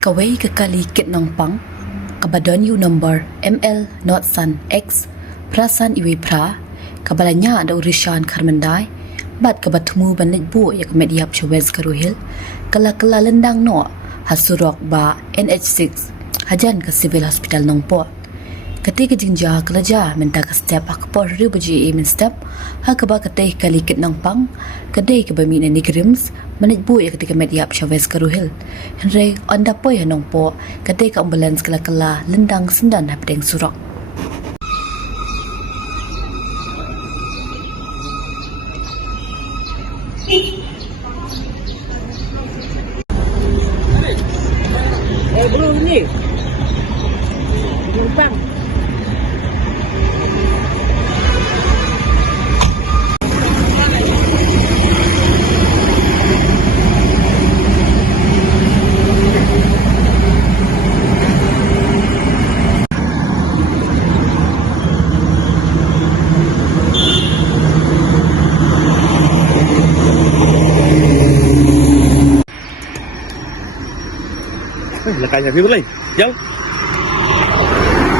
Kawai kekali kit nong pang kabadon yu number ML not san X prasan iwi pra kabalanya ada urusan karmendai bat kabatmu banit bu ya kemediap chawez karuhil kala lendang no hasurok ba NH6 hajan ke civil hospital nongpo ketika jinja kelaja minta ke step akpor riu baji min step ha kaba keteh kali kit nong pang kedai ke bamina ni grims menit bu ya ketika mediap chawez karuhil henry onda poy nongpo kedai ke ambulans kala lendang sendan hapdeng surok Belum ni. Numpang. Là cả nhà phía lên dấu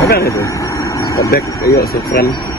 có cái này rồi còn đẹp cái sụp ranh